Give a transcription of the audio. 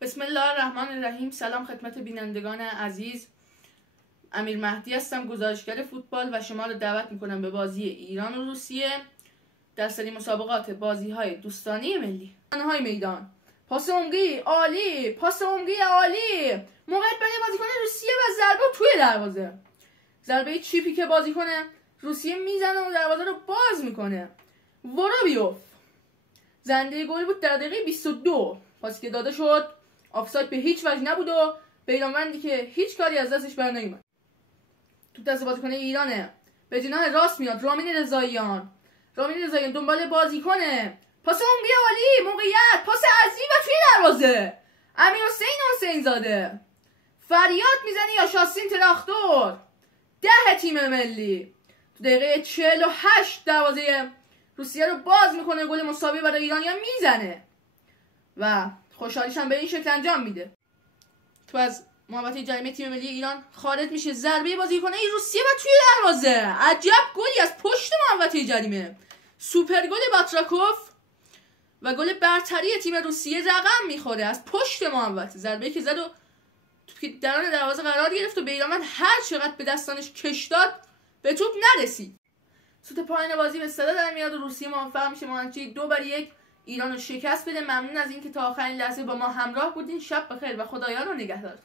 بسم الله الرحمن الرحیم. سلام خدمت بینندگان عزیز. امیر مهدی هستم، گزارشگر فوتبال و شما رو دعوت میکنم به بازی ایران و روسیه در سری مسابقات بازی‌های دوستانه ملی. های میدان، پاس عمقی عالی، پاس عمقی عالی، موقعیت برای بازیکن روسیه و ضربه توی دروازه. ضربه چیپی که بازیکن روسیه میزنه و دروازه رو باز میکنه. وروبیوف زنده گل بود در دقیقه 22. پاسی که داده شد آفساید به هیچ وجه نبود و بیرانوندی که هیچ کاری از دستش بر نمیاد. تو دست بازیکن ایرانه، به جناح راست میاد. رامین رضاییان دنبال بازیکنه، پاس عمقی عالی، موقعیت، پاس عظیم و توی دروازه. امیرحسین زاده فریاد میزنه یا شاسین تراختور. 10 تیم ملی تو دقیقه 48 دروازه روسیه رو باز میکنه، گل مساوی برای ایرانیا میزنه و خوشحالیش هم به این شکل انجام میده. تو از محوطه جریمه تیم ملی ایران خارج میشه، ضربه بازیکن روسیه و توی دروازه. عجب گلی از پشت محوطه جریمه، سوپر گل باتراکوف و گل برتری تیم روسیه رقم میخوره از پشت محوطه. ضربه‌ای که زد و توپ که درون دروازه قرار گرفت و بیرانوند هر چقدر به دستانش کش داد به توپ نرسید. سوت پایان بازی به صدا در میاد و روسیه موفق میشه مانچه 2-1 ایران رو شکست بده. ممنون از اینکه تا آخرین لحظه با ما همراه بودین. شب بخیر و خدایا رو نگهدار.